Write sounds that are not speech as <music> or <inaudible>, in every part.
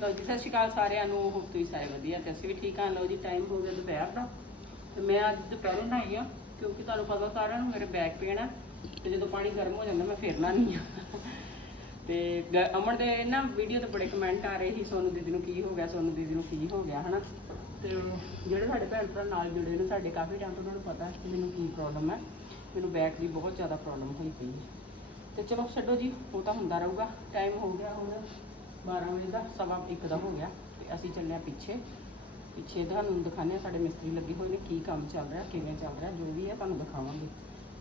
ਲਓ ਜੀ, ਸਤਿ ਸ਼੍ਰੀ ਅਕਾਲ ਸਾਰਿਆਂ ਨੂੰ ਹੋਪ ਤੁਸੀਂ ਸਾਰੇ ਵਧੀਆ ਤੇ ਅਸੀਂ ਵੀ ਠੀਕ ਹਾਂ। ਲਓ ਜੀ ਟਾਈਮ ਹੋ ਗਿਆ ਦੁਪਹਿਰ ਦਾ। ਤੇ ਮੈਂ ਅੱਜ ਦੁਪਹਿਰੇ ਨਹਾਈ ਆ, ਕਿਉਂਕਿ ਤੁਹਾਨੂੰ ਪਤਾ ਸਾਰਿਆਂ ਨੂੰ ਮੇਰੇ ਬੈਕ ਪੇਨ ਆ ਤੇ ਜਦੋਂ ਪਾਣੀ ਗਰਮ ਹੋ ਜਾਂਦਾ, ਮੈਂ ਫਿਰ ਨਹੀਂ ਆ। ਤੇ ਗ- ਅਮਨ ਦੇ ਨਾ ਵੀਡੀਓ ਤੇ ਬੜੇ ਕਮੈਂਟ ਆ ਰਹੇ ਸੀ, ਸੋਨੂੰ ਦੀਦੀ ਨੂੰ ਕੀ ਹੋ ਗਿਆ, ਸੋਨੂੰ ਦੀਦੀ ਨੂੰ ਕੀ ਹੋ ਗਿਆ, ਹਨਾ? ਤੇ ਜਿਹੜੇ ਸਾਡੇ ਭੈਣ ਭਰਾ ਨਾਲ ਜੁੜੇ ਨੇ, ਸਾਡੇ ਕਾਫੀ ਟਾਈਮ ਤੋਂ ਉਹਨਾਂ ਨੂੰ ਪਤਾ ਕਿ ਮੈਨੂੰ ਕੀ ਪ੍ਰੋਬਲਮ ਹੈ ਮੈਨੂੰ ਬੈਕ ਦੀ ਬਹੁਤ ਜ਼ਿਆਦਾ ਪ੍ਰੋਬਲਮ ਹੋਈ ਪਈ ਹੈ ਤੇ ਚਲੋ ਛੱਡੋ ਜੀ, ਉਹ ਤਾਂ ਹੁੰਦਾ ਰਹੂਗਾ। ਟਾਈਮ ਹੋ ਗਿਆ ਹੁਣ। 12 ਵਜੇ ਦਾ ਸਵਾ ਇੱਕ ਦਾ ਹੋ ਗਿਆ। ਤੇ ਅਸੀਂ ਚੱਲੇ ਹਾਂ ਪਿੱਛੇ। ਪਿੱਛੇ ਤੁਹਾਨੂੰ ਦਿਖਾਉਂਦੇ ਹਾਂ ਸਾਡੇ ਮਿਸਤਰੀ ਲੱਗੇ ਹੋਏ ਨੇ ਕੀ ਕੰਮ ਚੱਲ ਰਿਹਾ ਕਿਵੇਂ ਚੱਲ ਰਿਹਾ ਜੋ ਵੀ ਹੈ ਤੁਹਾਨੂੰ ਦਿਖਾਵਾਂਗੇ।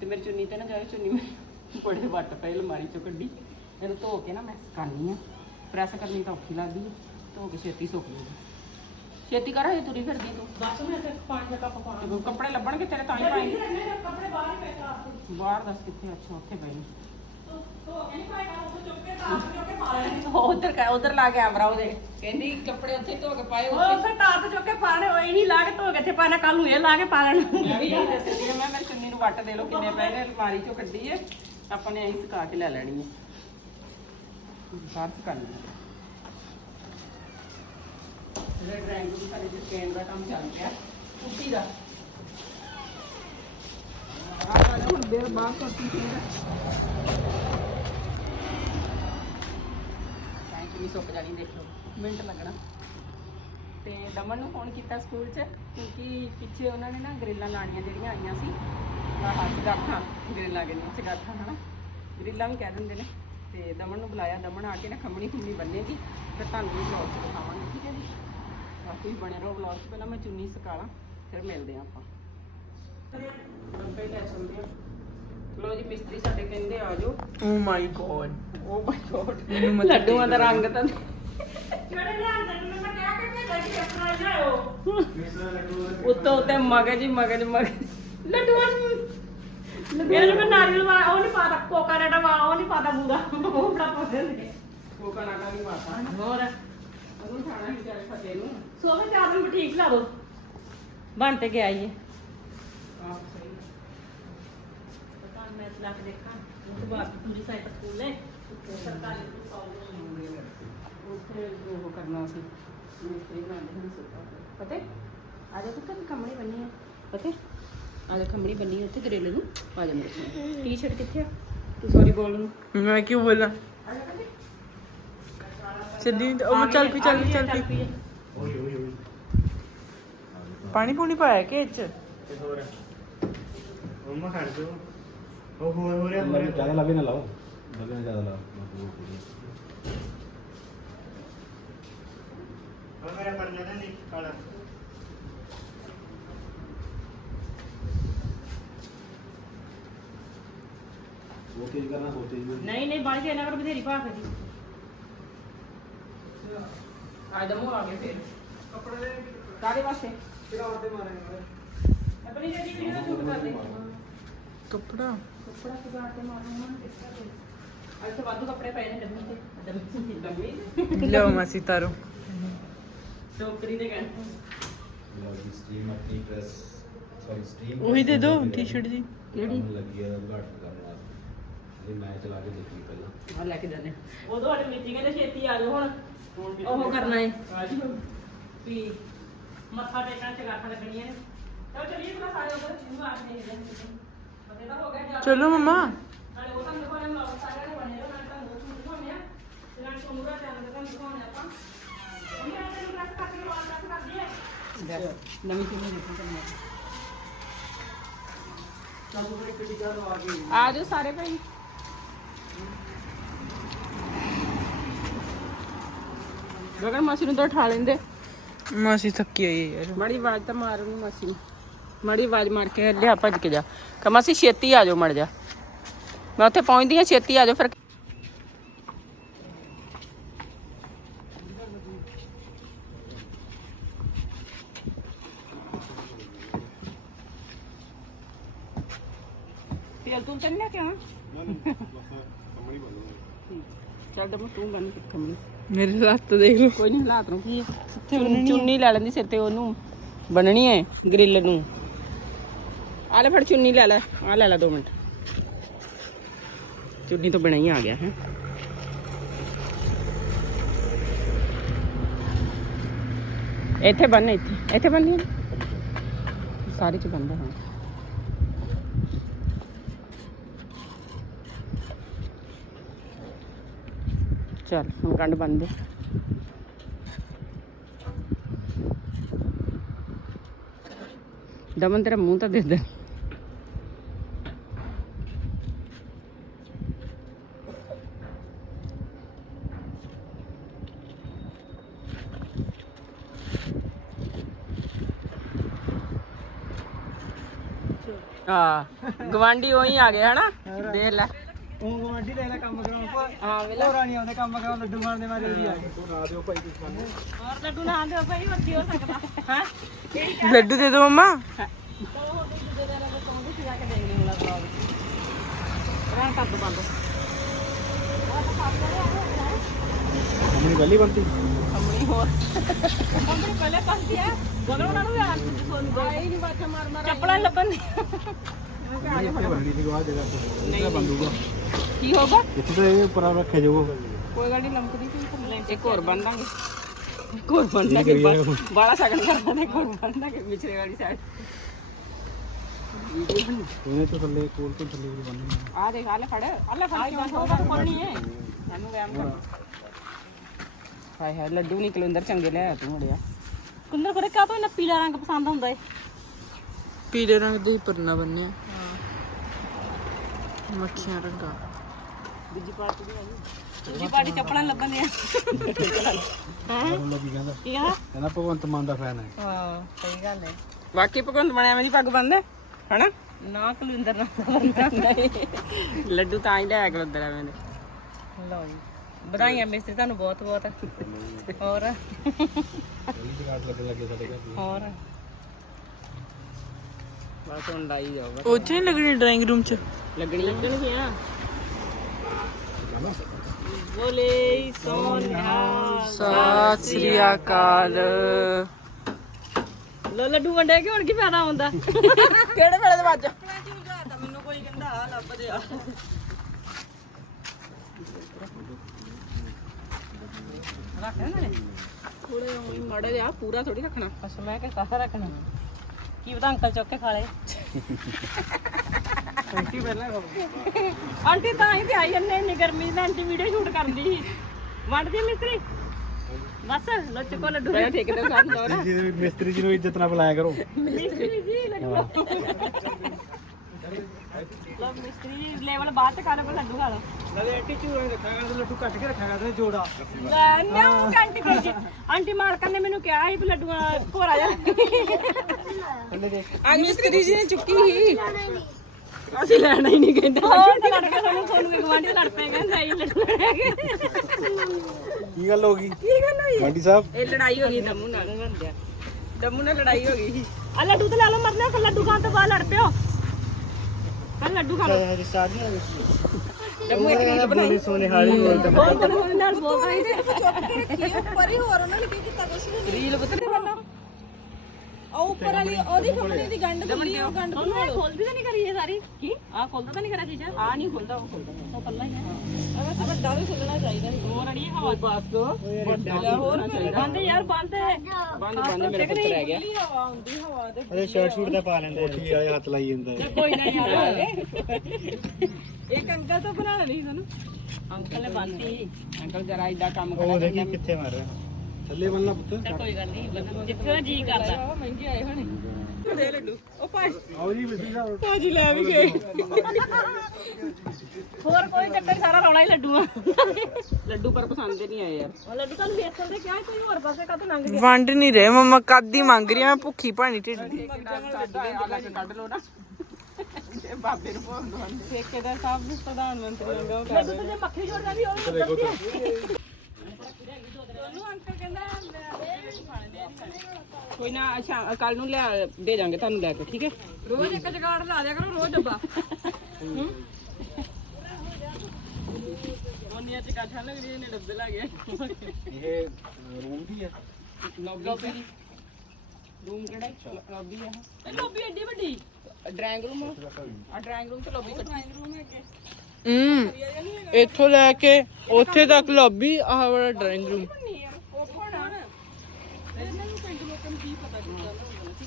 ਤੇ ਮੇਰੀ ਚੁੰਨੀ ਤੇ ਨਾ ਜਾਏ ਚੁੰਨੀ ਮੇਰੇ ਬੜੇ ਵੱਟ ਪਏ ਅਲਮਾਰੀ ਚੋਂ ਕੱਢੀ। ਇਹਨੂੰ ਧੋ ਕੇ ਨਾ ਮੈਂ ਸੁਕਾਨੀ ਆ ਪ੍ਰੈਸ ਕਰਨੀ ਤਾਂ ਔਖੀ ਲੱਗਦੀ ਹੈ। ਧੋ ਕੇ ਛੇਤੀ ਸੁੱਕ ਜੂਗੀ ਛੇਤੀ ਕਰ ਹਜੇ ਤੁਰੀ ਫਿਰਦੀ ਤੂੰ। ਬਸ ਮੈਂ ਤੇ ਪਾਣੀ ਦਾ ਕੱਪ ਪਾਣਾ ਤੇ ਕੱਪੜੇ ਲੱਭਣਗੇ ਤੇਰੇ ਤਾਂ ਹੀ ਪਾਏਂਗੇ ਕੱਪੜੇ ਬਾਹਰ ਹੀ ਪਏ ਆ ਬਾਹਰ ਦੱਸ ਕਿੱਥੇ ਅੱਛਾ ਉੱਥੇ ਪਏ ਨੇ। ਉਹ ਚੁੱਕ ਕੇ ਉਧਰ ਉਧਰ ਲਾ ਕੇ ਆਮਰਾ ਉਹਦੇ। ਕਹਿੰਦੀ ਕੱਪੜੇ ਉੱਥੇ ਧੋ ਕੇ ਪਾਏ ਉਹ ਫਿਰ ਤਾਂ ਚੁੱਕ ਕੇ ਪਾਣੇ ਉਹ ਇਹੀ ਲਾ ਕੇ ਧੋ ਕੇ ਇੱਥੇ ਪਾਣਾ ਕੱਲ ਨੂੰ ਇਹ ਲਾ ਕੇ ਪਾ ਲੈਣਾ। ਮੈਂ ਵੀ ਇਹ ਦੱਸਦੀ ਹਾਂ, ਮੈਂ ਮੇਰੀ ਚੁੰਨੀ ਨੂੰ ਵੱਟ ਦੇ ਲਓ ਕਿੰਨੇ ਪੈ ਗਏ ਅਲਮਾਰੀ ਚੋਂ ਕੱਢੀ ਹੈ ਆਪਾਂ ਨੇ ਸੁਕਾ ਕੇ ਲੈ ਲੈਣੀ ਹੈ ਬਾਹਰ ਸੁਕਾ ਲੈਣੀ ਜਿਹੜੇ ਡਰਾਈਂਗ ਰੂਮ ਸਾਡੇ ਜਿਸ ਕੇਨ ਦਾ ਕੰਮ ਚੱਲ ਰਿਹਾ ਕੁੱਤੀ ਦਾ। ਆਹ ਹੁਣ ਸੁੱਕ ਜਾਣੀ ਦੇਖ ਲਓ। ਮਿੰਟ ਲੱਗਣਾ। ਤੇ ਦਮਨ ਨੂੰ ਫੋਨ ਕੀਤਾ ਸਕੂਲ 'ਚ, ਕਿਉਂਕਿ ਪਿੱਛੇ ਉਹਨਾਂ ਨੇ ਨਾ ਗਰਿੱਲਾਂ ਲਾਣੀਆਂ ਜਿਹੜੀਆਂ ਆਈਆਂ ਸੀ। ਆਹ ਚਗਾਠਾਂ ਗਰਿੱਲਾਂ ਕਹਿੰਦੇ ਚਗਾਠਾਂ ਹਨਾ? ਗਰਿੱਲਾਂ ਵੀ ਕਹਿ ਦਿੰਦੇ ਨੇ। ਤੇ ਦਮਨ ਨੂੰ ਬੁਲਾਇਆ। ਦਮਨ ਆ ਕੇ ਨਾ ਖੰਮਣੀ ਖੁੰਮਣੀ ਬੰਨੇਗੀ। ਫਿਰ ਤੁਹਾਨੂੰ ਵੀ ਵਲੌਗ 'ਚ ਦਿਖਾਵਾਂਗੇ, ਠੀਕ ਹੈ ਜੀ? ਬਾਕੀ ਬਣੇ ਰਹੋ ਵਲੌਗ 'ਚ। ਪਹਿਲਾਂ ਮੈਂ ਚੁੰਨੀ ਸੁਕਾਲਾਂ ਫਿਰ ਮਿਲਦੇ ਹਾਂ ਆਪਾਂ। ਲੋ ਜੀ ਮਿਸਤਰੀ ਸਾਡੇ ਕਹਿੰਦੇ ਆ ਜਾਓ। Oh my God. Oh my god. ਮੈਨੂੰ ਮੱਥਾ ਲੱਡੂਆਂ ਦਾ ਰੰਗ ਤਾਂ ਜਿਹੜੇ ਲਿਆਂਦੇ ਨੇ ਮੈਂ ਕਿਹਾ ਕਿ ਭੇਜਾ ਕਿ ਆਪਣਾ ਲਿਆਓ ਉੱਤੋਂ ਉੱਤੇ ਮਗਜ ਹੀ ਮਗਜ ਮਗਜ। ਲੱਡੂਆਂ ਮੇਰੇ ਮੈਂ ਨਾਰੀਅਲ ਵਾ ਉਹ ਨਹੀਂ ਪਾਦਾ ਕੋਕਾ ਰੇਟਾ ਵਾ ਉਹ ਨਹੀਂ ਪਾਦਾ ਬੂਰਾ। ਉਹ ਬੜਾ ਪਸੰਦ ਨੇ। ਕੋਕਾ ਨਾਟਾ ਵੀ ਮਾਤਾ ਹੋਰ? ਉਹਨੂੰ ਖਾਣਾ ਹੀ ਚਾਰੇ ਫਤੇ ਨੂੰ। ਸੋ ਮੈਂ ਚਾਰ ਦਿਨ ਬੁਟੀਕ ਲਾ ਦੋ। ਬਣ ਤੇ ਗਿਆ ਇਹ ਆਪ ਸਹੀ ਪਤਾ ਨੀ ਮੈਂ ਚਲਾ ਕੇ ਦੇਖਾਂ ਉਹ ਤੋਂ ਬਾਅਦ ਪੂਰੀ ਸਾਈਟ ਖੋਲੇ ਸਰਕਾਰੀ ਤੋਂ ਕਾਲ ਉੱਥੇ ਉਹ ਕਰਨਾ ਸੀ ਮਿਸਤਰੀ ਬਣਾਉਂਦੇ ਹਨ ਸੁੱਤਾ ਪਤਾ ਆ ਜਾ ਤੂੰ ਕੰਮਣੀ ਬੰਨੀ ਆ। ਪਤਾ ਆ ਜਾ ਕੰਮਣੀ ਬੰਨੀ ਆ ਉੱਥੇ ਗਰੇਲੇ ਨੂੰ ਟੀ-ਸ਼ਰਟ ਕਿੱਥੇ ਆ? ਤੂੰ ਸੌਰੀ ਬੋਲ ਨੂੰ ਮੈਂ ਕਿਉਂ ਬੋਲਾਂ? ਸਿੱਧੀ ਉਹ ਚੱਲ ਪਈ ਚੱਲ ਪਈ ਚੱਲ ਪਈ। ਪਾਣੀ ਪੂਣੀ ਪਾਇਆ ਕਿ ਇਹ ਚ? ਮੰਮਾ ਖੜ ਜੋ हो हो हो ना लाओ लबी ज़्यादा लाओ वगैरह पड़ने का करना वो तेज नहीं नहीं बाली देना कर बथेरी भाग दी आदम हो आ गया फिर कपड़े काले वास्ते फिर औरतें मारेंगे अपनी जल्दी वीडियो शूट कर दे कपड़ा ਫੜਾ ਫੜਾ ਕੇ ਮਾਰੂ ਨਾ ਇਸ ਵਾਧੂ ਕੱਪੜੇ ਪਏ ਨੇ ਡੰਮੀ ਤੇ ਡੰਮੀ ਡੰਮੀ ਲਓ ਮਾਸੀ ਤਾਰੋ ਟੋਕਰੀ ਦੇ ਕਹਿੰਦੇ ਉਹੀ ਦੇ ਦਿਓ ਟੀ-ਸ਼ਰਟ ਜੀ। ਕਿਹੜੀ? ਲੱਗੀ ਆ ਘਾਟ ਕਰਨ ਵਾਸਤੇ। ਇਹ ਮੈਂ ਚਲਾ ਕੇ ਦੇਖੀ ਪਹਿਲਾਂ। ਆ ਲੈ ਕੇ ਜਾਂਦੇ। ਉਦੋਂ ਸਾਡੇ ਮੀਟਿੰਗ ਨੇ ਛੇਤੀ ਆ ਜਾਓ ਹੁਣ। ਉਹ ਕਰਨਾ ਹੈ ਮੱਥਾ ਟੇਕਣਾ ਚਗਾਠਾਂ ਲੱਗਣੀਆਂ ਨੇ ਚਲੋ ਚਲੀਏ ਥੋੜਾ ਸਾਰੇ ਉਧਰ ਇਹਨੂੰ ਆਖ ਦੇ ਚੈਨਲ ਤੇ ਤੁਹਾਨੂੰ ਦਿਖਾਉਣੇ ਆਪਾਂ ਉਹ ਮੈਂ ਤੈਨੂੰ ਪ੍ਰੈਸ ਕਰਕੇ ਵਾਲ ਪ੍ਰੈਸ ਕਰਦੀ ਹੈ ਨਵੀਂ ਚੀਜ਼ ਦੇਖੋ ਕਰਨਾ ਆ ਜਾਓ ਸਾਰੇ ਭਾਈ ਗਗਨ ਮਾੜੀ ਆਵਾਜ਼ ਮਾਰ ਕੇ ਲਿਆ ਭੱਜ ਕੇ ਜਾ। ਕਹ ਮਾਸੀ ਛੇਤੀ ਆ ਜਾਓ ਮੜ ਜਾ। ਮੈਂ ਉੱਥੇ ਪਹੁੰਚਦੀ ਆ ਛੇਤੀ ਆ ਜਾਓ ਫਿਰ ਤੇਲ ਤੂੰ ਤਾਂ ਨੀ ਲੈ ਕੇ ਆਵਾਂ ਚੱਲ ਦਮ ਤੂੰ ਬੰਨ ਕੇ ਖਮਣੀ ਮੇਰੇ ਲੱਤ ਦੇਖ ਲਓ। ਕੋਈ ਨਹੀਂ ਹਾਲਾਤ ਨੂੰ ਕੀ ਹੈ ਚੁੰਨੀ ਲੈ ਲੈਂਦੀ ਸਿਰ ਤੇ ਉਹਨੂੰ ਬੰਨਣੀ ਹੈ ਗ੍ਰਿਲ ਨੂੰ। ਆ ਲੈ ਫੜ, ਚੁੰਨੀ ਲੈ ਲੈ। ਆ ਲੈ ਲੈ 2 ਮਿੰਟ। ਚੁੰਨੀ ਤੋਂ ਬਿਨਾਂ ਹੀ ਆ ਗਿਆ ਹੈ। ਇੱਥੇ ਬੰਨ ਇੱਥੇ। ਇੱਥੇ ਬੰਨੀਆਂ ਸਾਰੇ ਚ ਬੰਦਾ ਹਾਂ ਚਲ, ਹੁਣ ਗੰਢ ਬੰਨਦੇ ਦਮਨ ਤੇਰਾ ਮੂੰਹ ਤਾਂ ਦਿਖਦਾ ਨੀ। ਹਾਂ ਗਵਾਂਡੀ ਉਹੀ ਆ ਗਏ ਹਨਾ? ਦੇਖ ਲੈ। ਉਹ ਗਵਾਂਢੀ ਲੈ ਲੈ ਕੰਮ ਕਰਾਉਣ ਪਰ ਹਾਂ ਵੇਲਾ ਹੋਰਾਂ ਨਹੀਂ ਆਉਂਦੇ ਕੰਮ ਕਰਾਉਣ ਲੱਡੂ ਖਾਣ ਦੇ ਮਾਰੇ ਵੀ ਆ ਗਏ। ਹੋਰ ਲੱਡੂ ਨਾ ਦਿਓ ਭਾਈ ਹੋਰ ਕੀ ਹੋ ਸਕਦਾ। ਹਾਂ? ਲੱਡੂ ਦੇ ਦੋ ਮਮਾ। ਮੰਮੀ ਗੱਲੀ ਬੰਤੀ ਕੰਮਣੀ ਹੋਰ ਕੰਪਨੀ ਪਹਿਲੇ ਪਾਸੀ ਹੈ ਗਗਨ ਉਹਨਾਂ ਨੂੰ ਵੀ ਆਣ ਸੋਨੂੰ ਦੋ ਆਈ ਨਹੀਂ ਬਾਚਾ ਮਾਰ ਮਾਰ ਚੱਪਲਾਂ ਲੱਭਣ ਦੀ। ਕੀ ਹੋਗਾ ਇੱਥੇ ਤਾਂ ਇਹ ਉੱਪਰ ਰੱਖੇ ਜਾਓ ਕੋਈ ਨਹੀਂ ਲੰਕਦੀ ਕੋਈ ਇੱਕ ਹੋਰ ਬੰਨ ਦਾਂਗੇ। ਇੱਕ ਹੋਰ ਬੰਨ ਦਾਂਗੇ ਬਾਲਾ ਸਗਨ ਕਰਨਾ ਇੱਕ ਹੋਰ ਬੰਨ ਦਾਂਗੇ ਵਿਚਲੇ ਵਾਲੀ ਸਾਈਡ ਇਹਨੇ ਤੋਂ ਥੱਲੇ ਕੋਲ ਤੋਂ ਥੱਲੇ ਵੀ ਬੰਨਣੀ ਆ ਦੇਖ ਆ ਲੈ ਫੜ ਆ ਲੈ ਫੜ। ਕਿਉਂ ਹੋਗਾ ਕੋਣੀ ਹੈ ਸਾਨੂੰ ਵੈਮ ਕਰ ਹਾਏ ਹਾਏ ਲੱਡੂ ਨਹੀਂ ਕਲੰਦਰ ਚੰਗੇ ਲਿਆ ਤੂੰ ਮੜਿਆ ਕੁੰਦਰ ਕੋਲੇ ਕਾ ਤੋਂ ਇਹਨਾਂ ਪੀਲਾ ਰੰਗ ਪਸੰਦ ਹੁੰਦਾ ਏ? ਪੀਲੇ ਰੰਗ ਦੀ ਪਰਨਾ ਬੰਨਿਆ ਮੱਖੀਆਂ ਰੰਗਾ। ਦੂਜੀ ਪਾਰਟੀ ਦੀ ਆਈ। ਦੂਜੀ ਪਾਰਟੀ ਚੱਪਲਾਂ ਲੱਭਣ ਦੀ ਲੱਗੀ ਕਹਿੰਦਾ? ਕੀ ਆ ਕਹਿੰਦਾ ਭਗਵੰਤ ਮਾਨ ਦਾ ਫੈਨ ਹੈ। ਹਾਂ ਸਹੀ ਗੱਲ ਹੈ ਵਾਕਈ ਭਗਵੰਤ ਬਣਿਆ ਮੇਰੀ ਪੱਗ ਬੰਦ ਹੈ ਹਨਾ? ਨਾ ਕੁਲਿੰਦਰ ਨਾ ਬੰਦਾ ਹੁੰਦਾ ਏ ਲੱਡੂ ਤਾਂ ਹੀ ਲਿਆ ਕਲੰਦਰ ਐਵੇਂ ਦੇ। ਲਓ ਜੀ। ਵਧਾਈਆਂ ਮਿਸਤਰੀ ਤੁਹਾਨੂੰ ਬਹੁਤ ਬਹੁਤ। ਹੋਰ? ਹੋਰ? ਬਸ ਹੁਣ ਲਾਈ ਜਾਊਗਾ ਉੱਥੇ ਨਹੀਂ ਲੱਗਣੀ ਡਰਾਇੰਗ ਰੂਮ ਚ? ਲੱਗਣੀ ਲੱਗਣਗੀਆਂ। ਬੋਲੇ ਸੋਨਿਆ ਸਤਿ ਸ੍ਰੀ ਅਕਾਲ। ਲੋ ਲੱਡੂ ਵੰਡੇ ਕਿ ਹੁਣ ਕੀ ਫਾਇਦਾ ਹੁੰਦਾ? ਕਿਹੜੇ ਵੇਲੇ ਦੇ ਵੱਜ ਮੈਨੂੰ ਕੋਈ ਕਹਿੰਦਾ ਆ ਲੱਭ ਦੇ ਰੱਖ ਇਹਨਾਂ ਨੇ ਥੋੜੇ ਉਹੀ ਮਾੜੇ ਜਿਹਾ ਪੂਰਾ ਥੋੜੀ ਰੱਖਣਾ। ਬਸ ਮੈਂ ਕਿ ਸਾਰਾ ਰੱਖਣਾ? ਕੀ ਪਤਾ ਅੰਕਲ ਚੁੱਕ ਕੇ ਖਾ ਲੇ ਆਂਟੀ ਪਹਿਲਾਂ ਆਂਟੀ ਤਾਂ ਹੀ ਤੇ ਆਈ ਜੰਨੇ ਇੰਨੀ ਗਰਮੀ ਨਾਲ ਆਂਟੀ ਵੀਡੀਓ ਸ਼ੂਟ ਕਰਦੀ ਸੀ। ਵੰਡਦੀ ਆ ਮਿਸਤਰੀ? ਬਸ ਲੋ ਚੁੱਕੋ ਲੱਡੂ। ਪਹਿਲਾਂ ਠੇਕੇਦਾਰ ਸਾਹਿਬ ਨੂੰ। ਨਾ ਜੀ ਮਿਸਤਰੀ ਜੀ ਨੂੰ ਇੱਜ਼ਤ ਨਾਲ ਬੁਲਾਇਆ ਕਰੋ। ਮਿਸਤਰੀ ਜੀ ਲੱਡੂ। ਲੋ ਮਿਸਤਰੀ ਲੈਵਲ ਬਾਅਦ ਚ ਖਾ ਲਓ ਪਹਿਲਾਂ ਲੱਡੂ ਖਾ ਲਓ ਨਾਲੇ ਆਂਟੀ ਝੂਰੇ ਰੱਖਾਂਗਾ ਤੇ ਲੱਡੂ ਕੱਟ ਕੇ ਰੱਖਾਂਗਾ ਤੇ ਜੋੜਾ। ਲੈ ਨਾ ਆਂਟੀ ਕਹੀ ਜੀ। ਆਂਟੀ ਮਾਲਕਨ ਨੇ ਮੈਨੂੰ ਕਿਹਾ ਸੀ ਵੀ ਲੱਡੂਆਂ ਭੋਰਾ ਜਾ ਆ ਮਿਸਤਰੀ ਜੀ ਨੇ ਚੁੱਕੀ ਸੀ। ਅਸੀਂ ਲੈਣਾ ਹੀ ਨਹੀਂ ਕਹਿੰਦੇ। ਹੋਰ ਤਾਂ ਲੜ ਕੇ ਸਾਨੂੰ ਤੁਹਾਨੂੰ ਵੀ ਗਵਾਂਢੀ ਲੜ ਪਏ ਕਹਿੰਦਾ ਇਹ ਲੱਡੂ ਲੈ ਕੇ। ਗੱਲ ਹੋ ਗਈ? ਕੀ ਗੱਲ ਹੋਈ? ਗਾਂਡੀ ਸਾਹਿਬ? ਇਹ ਲੜਾਈ ਹੋ ਗਈ ਦਮੂ ਨਾਲ। ਦਮੂ ਨਾਲ ਲੜਾਈ ਹੋ ਗਈ ਸੀ। ਆ ਲੱਡੂ ਤੇ ਲੈ ਲਓ ਮਰਨੇ ਫਿਰ ਲੱਡੂ ਖਾਣ ਤੋਂ ਬਾਅਦ ਲੜ ਪਿਓ। ਕੱਲ ਲੱਡੂ ਖਾ ਲਓ। ਹਜੇ ਸਾਰੀਆਂ ਦਮੂ ਇੱਕ ਰੀਲ ਬਣਾਈ। ਸੋਨੇ ਹਾਲੀ ਬੋਲਦਾ। ਹੋਰ ਤਾਂ ਹੋਰ ਨਾਲ ਬੋਲਦਾ ਹੀ ਤੇ ਰੀਲ ਬਤਰ ਉਹ ਉੱਪਰ ਵਾਲੀ ਉਹਦੀ ਕੰਪਨੀ ਦੀ ਗੰਢ ਖੁੱਲੀ ਉਹ ਗੰਢ ਖੋਲਦੀ ਤਾਂ ਨਹੀਂ ਕਰੀ ਇਹ ਸਾਰੀ? ਕੀ? ਆ ਖੋਲਦਾ ਤਾਂ ਨਹੀਂ ਕਰਿਆ ਚੀਜ਼ਾਂ ਆ ਨਹੀਂ ਖੁੱਲਦਾ ਉਹ ਖੁੱਲਦਾ ਉਹ ਪੱਲਾ ਹੀ ਹੈ। ਅਗਰ ਵੱਡਾ ਵੀ ਖੁੱਲਣਾ ਚਾਹੀਦਾ ਸੀ। ਹੋਰ ਅੜੀ ਹਵਾ ਪਾਸ ਤੋਂ ਹੋਰ ਬੰਦ ਯਾਰ ਬੰਦ। ਬੰਦ ਬੰਦ ਮੇਰਾ ਪੁੱਤ ਰਹਿ ਗਿਆ ਹਵਾ ਹੁੰਦੀ ਹਵਾ ਦੇ ਅਰੇ ਸ਼ਰਟ ਸ਼ੂਟ ਤਾਂ ਪਾ ਲੈਂਦੇ ਕੋਠੀ ਵਾਲੇ ਹੱਥ ਲਾਈ ਜਾਂਦਾ। ਹੈ। ਕੋਈ ਨਾ ਯਾਰ। ਇੱਕ ਅੰਕਲ ਤਾਂ ਬਣਾ ਨਹੀਂ ਸਾਨੂੰ ਅੰਕਲ ਨੇ ਬੰਨਤੀ। ਅੰਕਲ ਜਰਾ ਇਦਾਂ ਕੰਮ ਉਹ ਕਰਾ ਦੇਖੀ ਕਿੱਥੇ ਮਾਰ ਰਿਹਾ ਥੱਲੇ ਬੰਨਣਾ ਪੁੱਤ। ਚੱਲ ਕੋਈ ਗੱਲ ਨਹੀਂ ਜਿੱਥੇ ਜੀ ਕਰਦਾ। ਮਹਿੰਗੇ ਆਏ ਹੋਣੇ। ਦੇ ਲੱਡੂ ਉਹ ਭਾਈ। ਆਓ ਜੀ ਮਿਸਤਰੀ ਸਾਹਿਬ। ਭਾਜੀ ਲੈ ਵੀ ਗਏ। ਹੋਰ ਕੋਈ ਚੱਕਰ ਨੀ, ਸਾਰਾ ਰੌਲਾ ਹੀ ਲੱਡੂਆਂ ਲੱਡੂ ਪਰ ਪਸੰਦ ਨਹੀਂ ਆਏ ਯਾਰ। ਉਹ ਲੱਡੂ ਤੁਹਾਨੂੰ ਵੇਚਣ ਦੇ ਕਿਹਾ ਸੀ, ਕੋਈ ਹੋਰ ਪਾਸੇ ਕਦ ਲੰਘ ਗਿਆ? ਵੰਡ ਨਹੀਂ ਰਹੇ ਮਮਾ ਕਾਦੀ ਮੰਗ ਰਹੀ ਆ ਮੈਂ ਭੁੱਖੀ ਭਾਣੀ ਢਿੱਡ ਦੀ। ਕੱਢ ਲੋ ਨਾ। ਇਹ ਬਾਬੇ ਨੂੰ ਭੋਗ ਦਵਾਂਦੇ ਠੇਕੇਦਾਰ ਸਾਹਿਬ ਨੂੰ ਪ੍ਰਧਾਨ ਮੰਤਰੀ ਲੰਗਾ ਲੱਡੂ ਤੇ ਜੇ ਮੱਖੀ ਜੋੜਦਾ ਵੀ ਉਹ ਵੀ ਦੱਸਦੀ ਕੋਈ ਨਾ ਅੱਛਾ ਕੱਲ ਨੂੰ ਲਿਆ ਦੇ ਜਾਾਂਗੇ ਤੁਹਾਨੂੰ ਲੈ ਕੇ ਠੀਕ ਹੈ? ਰੋਜ਼ ਇੱਕ ਜਗਾੜ ਲਾ ਦਿਆ ਕਰੋ ਰੋਜ਼ ਡੱਬਾ। ਉਹਨੀਆਂ ਚ ਕਾਠਾ ਲੱਗਦੀ ਨੇ ਡੱਬੇ ਲਾ ਗਏ। ਇਹ ਰੂਮ ਦੀ ਹੈ ਲੌਬੀ ਰੂਮ ਕਿਹੜਾ? ਲੌਬੀ ਆ। ਇਹ ਲੋਬੀ ਐਡੀ ਵੱਡੀ? ਡਰਾਇੰਗ ਰੂਮ ਆ। ਡਰਾਇੰਗ ਰੂਮ ਤੇ ਲੌਬੀ ਕੱਢੀ ਰੂਮ ਹੈ। ਅੱਗੇ ਹੂੰ ਇੱਥੋਂ ਲੈ ਕੇ ਉੱਥੇ ਤੱਕ ਲੌਬੀ ਆਹ ਵਾਲਾ ਡਰਾਇੰਗ ਰੂਮ ਇਹਨਾਂ ਨੂੰ ਪਿੰਡ ਲੋਕਾਂ ਨੂੰ ਕੀ ਪਤਾ ਕਿੱਦਾਂ ਦਾ ਹੁੰਦਾ ਸੀ ਜਾਂ ਨਹੀਂ ਚੋਲਾ ਪਾਇਆ ਕੰਮ ਬਾਹਰ ਤੋਂ ਬੜੀ ਹੋਈ ਮੈਂ ਕਹਿੰਦਾ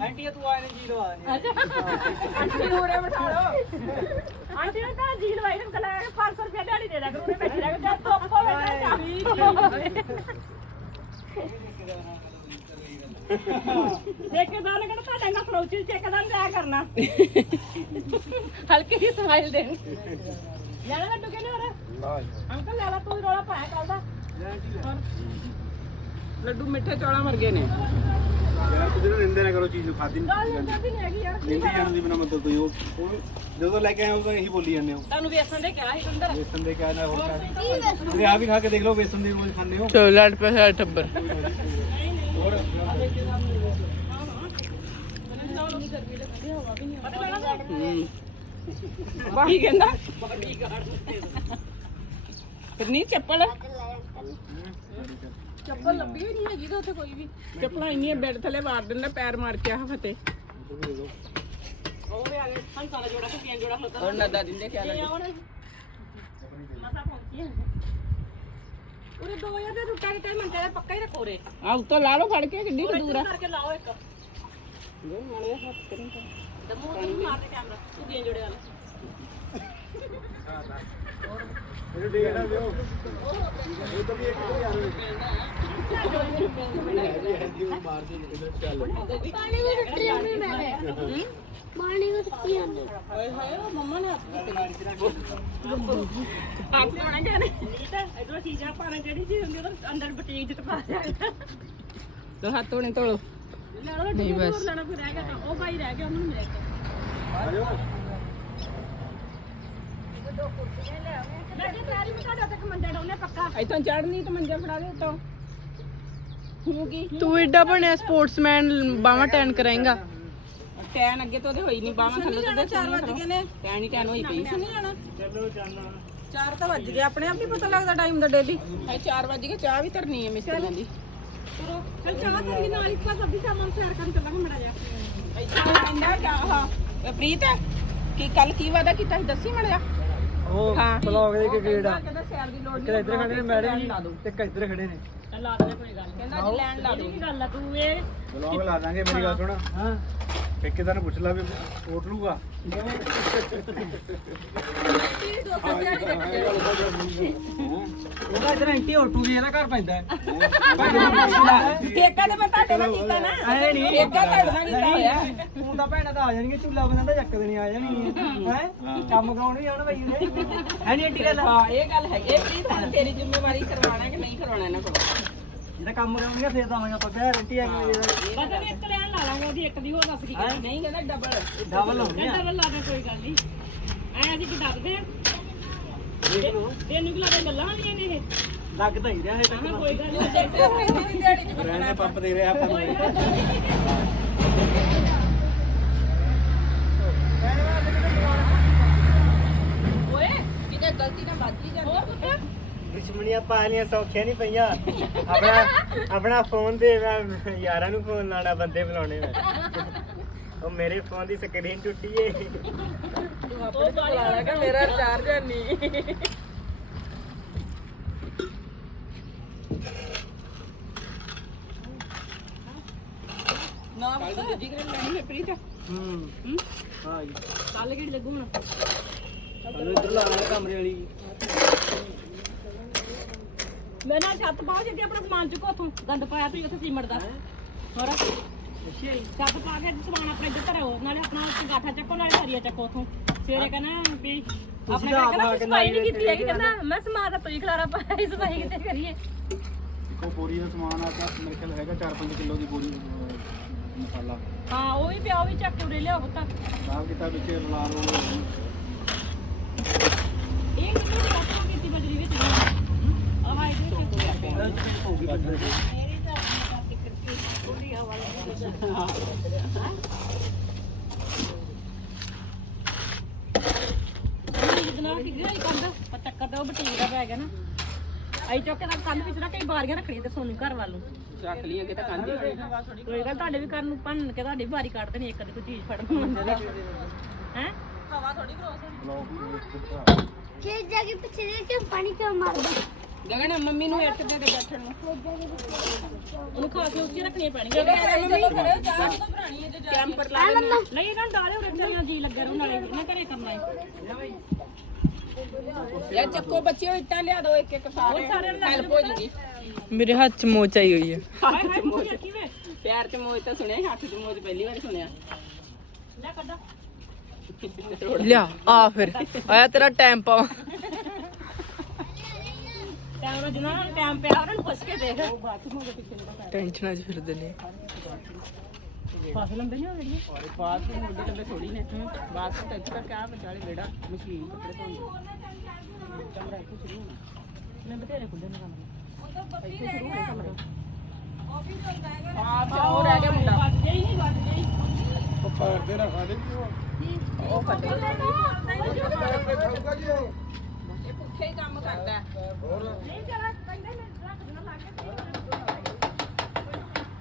ਆਂਟੀ ਤੂੰ ਆਏ ਨੇ ਜੀ ਲਵਾ ਦੇ ਆਂਟੀ ਹੋਰੇ ਬਿਠਾ ਲਓ। ਆਂਟੀ ਨੇ ਤਾਂ ਜੀ ਲਵਾਈ ਨੂੰ ਕਲਾ 500 ਰੁਪਏ ਦਿਹਾੜੀ ਦੇ ਦਿਆ ਕਰੂ ਉਹਨੇ ਬੈਠੀ ਰਹਿ ਗਿਆ ਧੁੱਪ ਹੋਵੇ ਤਾਂ ਠੇਕੇਦਾਰ ਨੇ ਕਹਿੰਦਾ ਤੁਹਾਡਾ ਇੰਨਾ ਫਰੋਚੀ ਠੇਕੇਦਾਰ ਨੇ ਆਇਆ ਕਰਨਾ। ਹਲਕੀ ਜਿਹੀ ਸਮਾਈਲ ਦੇਣ। ਲੈਣਾ ਲੱਡੂ ਕਹਿੰਦੇ ਹੋਰ? ਅੰਕਲ ਲੈ ਲਾ ਤੂੰ ਹੀ ਰੌਲਾ ਪਾਇਆ ਕੱਲ ਦਾ ਲੱਡੂ ਮਿੱਠੇ ਚੌਲਾਂ ਵਰਗੇ ਨੇ। ਯਾਰ ਤੁਸੀਂ ਨਾ ਨਿੰਦੇ ਨਾ ਕਰੋ ਚੀਜ਼ ਨੂੰ ਖਾਦੀ ਗੱਲ ਨਹੀਂ ਹੈਗੀ ਯਾਰ ਨਿੰਦੀ ਜਾਣ ਦੀ ਬਿਨਾ ਮਤਲਬ ਕੋਈ ਉਹ ਜਦੋਂ ਲੈ ਕੇ ਆਏ ਉਦੋਂ ਇਹੀ ਬੋਲੀ ਜਾਂਦੇ ਹੋ। ਤੁਹਾਨੂੰ ਵੇਸਣ ਦੇ ਕਿਹਾ ਸੀ ਅੰਦਰ ਵੇਸਨ ਦੇ ਨਾ ਹੋਰ ਕਿਆ ਤੁਸੀਂ ਆ ਵੀ ਖਾ ਕੇ ਦੇਖ ਲਓ ਵੇਸਨ ਦੀ ਰੋਜ਼ ਖਾਂਦੇ ਹੋ। ਚਲੋ ਲੜ ਪਿਆ ਸਾਡਾ ਟੱਬਰ। ਬਾਹੀ ਕਹਿੰਦਾ। ਫਿਰ ਨਹੀਂ ਚੱਪਲ ਚੱਪਲ ਲੱਭੀ ਨਹੀਂ ਹੈਗੀ ਤਾਂ ਉੱਥੇ ਕੋਈ ਵੀ। ਚੱਪਲਾਂ ਇੰਨੀਆਂ ਬੈੱਡ ਥੱਲੇ ਮਾਰ ਦਿੰਦਾ ਪੈਰ ਮਾਰ ਕੇ ਆਹ ਫਤੇ ਉਹ ਵੀ ਆ ਗਏ। ਹੰਸਾਂ ਦਾ ਜੋੜਾ ਕੁੱਤੀਆਂ ਜੋੜਾ ਹੁੰਦਾ ਹੋਰ ਨਦਾ ਦਿੰਦੇ ਖਿਆਲ ਇਹ ਆਉਣ ਮਸਾ ਪਹੁੰਚੀ ਹਾਂ ਉਹਦੇ 2000 ਦੇ ਰੁੱਟਾ ਕਿਤੇ ਮੰਟੇ ਦਾ ਪੱਕਾ ਹੀ ਰੱਖੋ ਰੇ ਆ ਉੱਤੋਂ ਲਾ ਲਓ ਫੜ ਕੇ ਕਿੱਡੀ ਕੁ ਦੂਰ ਆ। ਕਰਕੇ ਲਾਓ ਇੱਕ। ਤੇ। ਮੂੰਹ ਤੇ ਨੀ ਮਾਰਦੇ ਕੈਮਰਾ ਕੁੱਤੀਆਂ ਜੋੜੇ ਵਾਲਾ। ਇਹ ਦੇਖਣਾ ਦਿਓ ਉਹ ਤਾਂ ਵੀ ਇੱਕ ਵਾਰੀ ਆ ਆਪ ਪਾਣਾ ਜਾਣੇ ਇਧਰੋਂ ਚੀਜ਼ਾਂ ਪਾਣਾ ਜਿਹੜੀ ਚੀਜ਼ ਹੁੰਦੀ ਉਹ ਅੰਦਰ ਬਟੀਕ ਚ ਪਾ ਦਿਆ ਲੋ ਹੱਥ ਧੋਣੇ ਧੋਲੋ ਨਹੀਂ ਬਸ ਲੈਣਾ ਕੋਈ ਰਹਿ ਗਿਆ ਤਾਂ ਉਹ ਭਾਈ ਰਹਿ ਗਿਆ ਉਹਨੂੰ ਮਿਲ ਗਿਆ ਮੈਂ ਕਿਹਾ ਤਿਆਰੀ ਵੀ ਤੁਹਾਡਾ ਤੱਕ ਮੰਡੇ ਡਾਉਨੇ ਪੱਕਾ। ਇੱਥੋਂ ਚੜਨੀ ਤੇ ਮੰਜਾ ਫੜਾ ਦੇ ਉੱਤੋਂ। ਹੂੰ ਕੀ? ਤੂੰ ਏਡਾ ਬਣਿਆ ਸਪੋਰਟਸਮੈਨ ਬਾਵਾ ਟੈਨ ਕਰਾਏਗਾ ਟੈਨ ਅੱਗੇ ਤੋਂ ਉਹਦੇ ਹੋਈ ਨਹੀਂ ਬਾਹਾਂ ਥੱਲੇ ਤੋਂ 4 ਵਜ ਗਏ ਨੇ। ਟੈਨ ਹੀ ਟੈਨ ਹੋਈ ਪਈ। ਸੀ ਚਲੋ ਜਾਣਾ। 4 ਤਾਂ ਵੱਜ ਗਏ ਆਪਣੇ ਆਪ ਨਹੀਂ ਪਤਾ ਲੱਗਦਾ ਟਾਈਮ ਦਾ ਡੇਲੀ ਹੈ 4 ਵੱਜ ਗਏ ਚਾਹ ਵੀ ਧਰਨੀ ਹੈ ਮਿਸਤਰੀਆਂ ਦੀ। ਚਲੋ ਚਲ ਚਾਹ ਤੇਰੀ ਨਾਲ ਇੱਕ ਪਾਸ ਅੱਧੀ ਸ਼ਾਮ ਸੈਰ ਕਰਨ ਚੱਲਾਂਗੇ ਮੜਾ ਜਾ ਇੱਥੇ ਕਹਿੰਦਾ ਕਿ ਆਹ ਪ੍ਰੀਤ ਕੀ ਕੱਲ ਕੀ ਵਾਦਾ ਕੀਤਾ ਸੀ? ਦੱਸੀ ਮੜਿਆ ਉਹ ਹਾਂ। ਬਲੌਗ ਦੇ ਕੇ ਗੇੜਾ ਕਹਿੰਦਾ ਸੈਰ ਦੀ ਲੋੜ ਇੱਕ ਇੱਧਰ ਖੜੇ ਨੇ ਮੈਡਮ ਜੀ ਤੇ ਇੱਕ ਇੱਧਰ ਖੜੇ ਨੇ। ਲਾ ਦੇ ਕੋਈ ਗੱਲ ਕਹਿੰਦਾ ਜੀ ਲੈਣ ਲਾ ਦੋ। ਕੀ ਗੱਲ ਆ ਤੂੰ ਇਹ ਬਲੌਗ ਲਾ ਦਾਂਗੇ ਮੇਰੀ ਗੱਲ ਸੁਣ। ਹਾਂ। ਠੇਕੇਦਾਰ ਨੂੰ ਪੁੱਛ ਲਾ ਵੀ ਕੋਟ ਲੂਗਾ ਉਹਦਾ ਇੱਧਰ ਐਂਟੀ ਆਟੂ ਵੀ ਇਹਦਾ ਘਰ ਪੈਂਦਾ ਹੈ। ਠੇਕਾ ਤੇ ਮੈਂ ਤੁਹਾਡੇ ਨਾਲ ਕੀਤਾ ਨਾ। ਐ ਨਹੀਂ। ਠੇਕਾ ਤੁਹਾਡੇ ਨਾਲ ਕੀਤਾ ਹੋਇਆ। ਤੂੰ ਤਾਂ ਭੈਣਾਂ ਤਾਂ ਆ ਜਾਣਗੇ ਝੂਲਾ ਬੰਦਾ ਤਾਂ ਚੱਕਦੇ ਨਹੀਂ ਆ ਜਾਣਗੇ ਹੈ? ਕੰਮ ਕਰਾਉਣ ਵੀ ਆਉਣ ਬਈ ਉਹਦੇ। ਹੈ ਨਹੀਂ ਆਂਟੀ ਗੱਲ? ਹਾਂ ਇਹ ਗੱਲ ਹੈ। ਇਹ ਹੁਣ ਤੇਰੀ ਜ਼ਿੰਮੇਵਾਰੀ ਕਰਵਾਉਣਾ ਕਿ ਨਹੀਂ ਕਰਵਾਉਣਾ ਇਹਨਾਂ ਕੋਲ? ਜਿਹੜਾ ਕੰਮ ਕਰਾਉਣਗੇ ਫੇਰ ਤਾਂ ਆਵਾਂਗੇ ਆਪਾਂ। ਗਾਰੰਟੀ ਆ ਕਿ ਬਸ ਇਹਨੇ ਇੱਕ ਲੈਣ ਲਾ ਲਾਂਗੇ ਉਹਦੀ ਇੱਕ ਦੀ ਹੋਰ ਦੱਸ ਕੀ ਕਰਨੀ। ਨਹੀਂ ਕਹਿੰਦਾ ਡਬਲ ਡਬਲ ਹੋਣੀ ਆ ਕਹਿੰਦਾ ਲਾ ਦੇ ਕੋਈ ਗੱਲ ਨਹੀਂ। ਐ ਅਸੀਂ ਕੀ ਦੱਸਦੇ ਆ ਤੈਨੂੰ ਕੀ ਲੱਗਦਾ ਗੱਲਾਂ ਵਾਲੀਆਂ ਨੇ ਇਹ। ਲੱਗ ਤਾਂ ਹੀ ਰਿਹਾ ਹੈ ਹਾਂ ਕੋਈ ਗੱਲ ਨਹੀਂ। ਰਹਿਣੇ ਪੰਪ ਦੇ। ਰਿਹਾ ਆਪਾਂ ਨੂੰ ਓਏ ਕਿਤੇ ਗਲਤੀ ਨਾਲ ਵੱਜ ਹੀ ਜਾਂਦੀ। ਦੁਸ਼ਮਣੀਆਂ ਪਾ ਲੀਆਂ ਸੌਖੀਆਂ ਨਹੀਂ ਪਈਆਂ। ਆਪਣਾ ਆਪਣਾ ਫੋਨ ਦੇ ਮੈਂ ਯਾਰਾਂ ਨੂੰ ਫੋਨ ਲਾਣਾ ਬੰਦੇ ਬੁਲਾਉਣੇ ਮੈਂ। ਉਹ ਮੇਰੇ ਫੋਨ ਦੀ ਸਕਰੀਨ ਟੁੱਟੀ ਏ। ਉਹ ਬਾਈ ਕਿ ਮੇਰਾ ਰਿਚਾਰਜ ਹੈ ਨਹੀਂ ਨਾ ਕੱਲ ਦੂਜੀ ਗ੍ਰੇਡ ਲੈਣੀ ਹੈ ਪ੍ਰੀਤ। ਹੂੰ। ਹੂੰ? ਜੀ। ਕੱਲ ਕਿਹੜੀ ਲੱਗੂ ਹੁਣ। ਇੱਧਰ ਲਾ ਲੈ ਕਮਰੇ ਵਾਲੀ। ਮੈਂ ਨਾਲ ਛੱਤ ਪਾਓ ਜਿੱਦੀ ਆਪਣਾ ਸਮਾਨ ਚੁੱਕੋ ਉਥੋਂ। ਗੰਦ ਪਾਇਆ ਤੁਸੀਂ ਉੱਥੇ ਸੀਮਟ ਦਾ। ਹੋਰ? ਅੱਛਾ ਜੀ। ਛੱਤ ਪਾ ਕੇ ਸਮਾਨ ਆਪਣੇ ਇੱਧਰ ਧਰੋ ਨਾਲੇ ਆਪਣਾ ਗਾਠਾ ਚੱਕੋ ਨਾਲੇ ਹਰੀਆ ਚੱਕੋ ਉਥੋਂ। ਸਵੇਰੇ ਕਹਿੰਦਾ ਵੀ ਆਪਣੇ ਆਪ ਕਹਿੰਦਾ ਕੇ ਸਫ਼ਾਈ ਨਹੀਂ ਕੀਤੀ ਹੈਗੀ ਕਹਿੰਦਾ ਮੈਂ ਸਮਾਨ ਤਾਂ ਤੁਸੀਂ ਖਲਾਰਾ ਪਾਇਆ ਸਫ਼ਾਈ ਕਿਤੇ ਕਰੀਏ। ਇੱਕੋ ਬੋਰੀ ਦਾ ਸਮਾਨ ਆ ਤਾਂ ਮੇਰੇ ਖਿਆਲ ਹੈਗਾ 4-5 ਕਿਲੋ ਦੀ ਬੋਰੀ ਅਹ, ਮਸਾਲਾ। ਹਾਂ ਉਹ ਵੀ ਪਿਆ ਉਹ ਵੀ ਚੱਕ ਕੇ ਉਰੇ ਲਿਆਓ ਪੁੱਤ। ਸਾਫ਼ ਕੀਤਾ ਵਿੱਚ ਰਲਾ ਰੋਲ ਇਹ ਕਿੰਨੀ ਕੱਟੋ ਕੀਤੀ ਬਜਰੀ ਵਿੱਚ ਆ ਹਾਈ ਜਿੱਦਣਾ ਕਿ ਗਈ ਕਰਦਾ ਪਰ ਚੱਕਰ ਦਾ ਉਹ ਬਟੀਕ ਦਾ ਪੈ ਗਿਆ ਨਾ ਆਈ ਚੁੱਕ ਕੇ ਤਾਂ ਕੰਨ ਪਿਛੜਾ ਕਈ ਬਾਰੀਆਂ ਰੱਖਣੀਆਂ ਤੇ ਸੋਨੂੰ ਘਰ ਵੱਲ ਨੂੰ ਰੱਖ ਲਈ ਅੱਗੇ ਤਾਂ ਕਾਂਦੀ ਬਣੀ ਕੋਈ ਗੱਲ ਤੁਹਾਡੇ ਵੀ ਘਰ ਨੂੰ ਭੰਨ ਕੇ ਤੁਹਾਡੀ ਵੀ ਵਾਰੀ ਕੱਢ ਦੇਣੀ ਇੱਕ ਕੋਈ ਚੀਜ਼ ਫੜਨ ਨੂੰ। ਹੈ? ਖੇਤ ਜਾ ਕੇ ਪਿੱਛੇ ਦੇ ਕੇ ਪਾਣੀ ਕਿਉਂ ਮਾਰਦਾ? ਗਗਨ ਮੰਮੀ ਨੂੰ ਇੱਟ ਦੇ ਦੇ ਬੈਠਣ ਨੂੰ। ਉਹਨੂੰ ਖਾ ਕੇ ਉੱਚੀ ਰੱਖਣੀਆਂ ਪੈਣਗੀਆਂ ਕੈਂਪਰ ਲਾ ਲੈਣੀ ਨਹੀਂ ਇਹਨਾਂ ਨੂੰ ਡਾਲੇ ਉਰੇ ਤੇਰੀਆਂ ਜੀ ਲੱਗਾ ਰਹੂ ਨਾਲੇ ਇਹਨਾਂ ਘਰੇ ਕਰਨਾ ਹੈ ਲੈ ਚੱਕੋ ਬੱਚਿਓ ਇੱਟਾਂ ਲਿਆ ਦਿਓ ਇੱਕ ਇੱਕ ਸਾਰੇ ਸਾਰਿਆਂ ਨੂੰ ਹੈਲਪ ਹੋ ਜੂਗੀ। ਮੇਰੇ ਹੱਥ 'ਚ ਮੋਚ ਆਈ ਹੋਈ ਹੈ। ਪੈਰ 'ਚ ਮੋਜ ਤਾਂ ਸੁਣਿਆ ਹੱਥ 'ਚ ਮੋਜ ਪਹਿਲੀ ਵਾਰ ਸੁਣਿਆ। ਲੈ ਕੱਢਾ। <laughs> ਲਿਆ ਆ ਫਿਰ। ਆਇਆ ਤੇਰਾ ਟਾਈਮ ਪਾਵਾਂ ਟਾਈਮ ਨਾਲ ਜਿੰਨਾ ਟਾਈਮ ਪਿਆ ਉਹਨਾਂ ਨੂੰ ਪੁੱਛ ਕੇ ਦੇਖ। ਟੈਨਸ਼ਨਾਂ 'ਚ ਫਿਰਦੇ ਨੇ। ਪਾਸ ਲੰਬੇ ਨਹੀਂ ਹੋ ਗਏ ਔਰ ਬਾਤ ਨੂੰ ਮੁੰਡੇ ਲੰਬੇ ਥੋੜੀ ਨੇ ਬਾਤ ਤਾਂ ਇੱਥੇ ਤੱਕ ਆ ਵਿਚਾਲੇ ਵਿਹੜਾ ਮਸ਼ੀਨ ਕੱਪੜੇ ਧੋਣ ਦੀ। ਮੈਂ ਖੁੱਲੇ ਨੇ ਕੰਮ ਇੱਥੇ ਸ਼ੁਰੂ ਹੋਣਾ ਕਮਰਾ। ਆਪ ਚਾਹ ਰਹਿ ਗਿਆ ਮੁੰਡਾ। ਵੱਜ ਗਈ ਨਹੀਂ ਵੱਜ ਗਈ। ਉਹ ਪੈਰ ਦੇ ਰੱਖਾ ਦੇ ਉਹ ਫਟੇ ਖਾਊਗਾ ਜੀ ਔਖੇ ਹੀ ਕੰਮ ਕਰਦਾ। ਹੋਰ? ਨਹੀਂ ਜਰਾ ਕਹਿੰਦੇ ਮੈਂ ਰੱਖ ਦੇਣਾ ਲਾ ਕੇ। ਤੇ